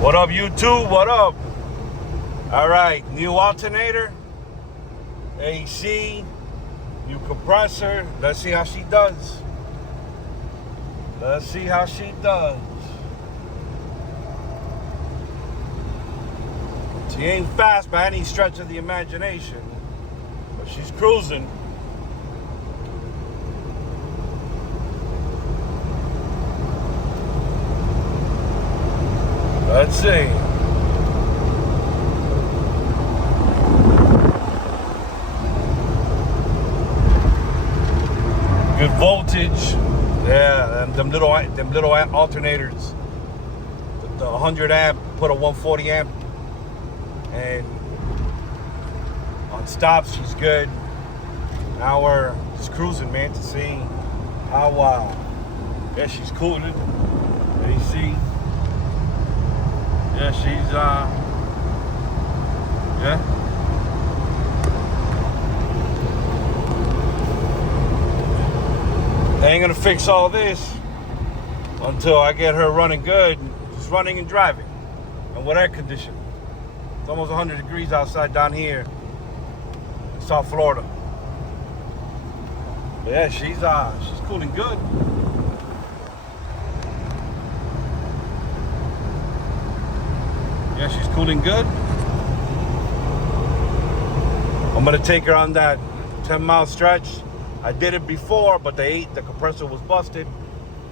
What up, YouTube? What up? All right, new alternator, AC, new compressor. Let's see how she does. Let's see how she does. She ain't fast by any stretch of the imagination, but she's cruising. Let's see. Good voltage. Yeah, them little alternators. The 100 amp put a 140 amp, and on stops she's good. Now we're just cruising, man, to see how yeah, she's cooling. AC. Yeah, she's yeah. I ain't gonna fix all this until I get her running good, just running and driving, and with air conditioning. It's almost 100 degrees outside down here in South Florida. But yeah, she's cooling good. Yeah, she's cooling good. I'm gonna take her on that 10-mile stretch. I did it before, but the compressor was busted.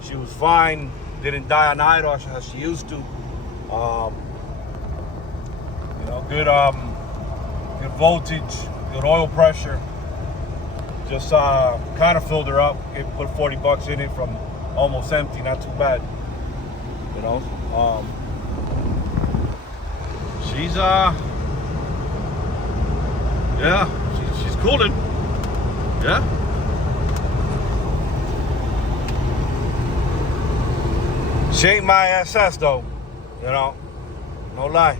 She was fine, didn't die on idle as she used to. You know, good voltage, good oil pressure. Just kind of filled her up. Put 40 bucks in it from almost empty, not too bad. You know, she's yeah, she's cooling. Yeah. She ain't my SS though, you know, no lie.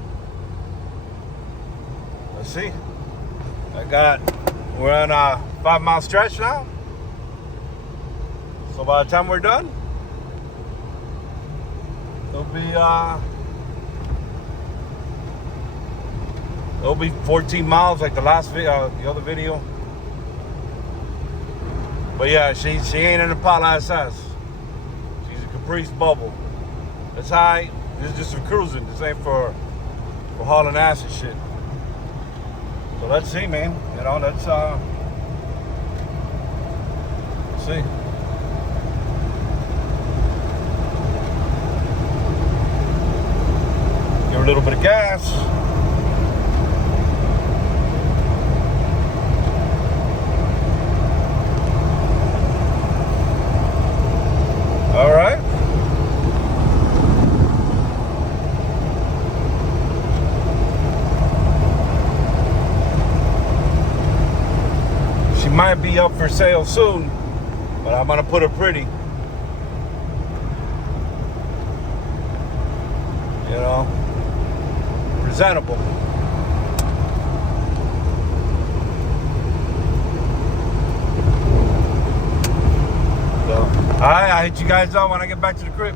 Let's see. We're on a 5-mile stretch now. So by the time we're done, it'll be 14 miles like the last video, the other video. But yeah, she ain't an Impala SS. She's a Caprice bubble. That's high. This is just for cruising. This ain't for hauling ass and shit. So let's see, man. You know, let's see. Give her a little bit of gas. All right. She might be up for sale soon, but I'm gonna put her pretty. You know, presentable. So, all right, I'll hit you guys up when I get back to the crib.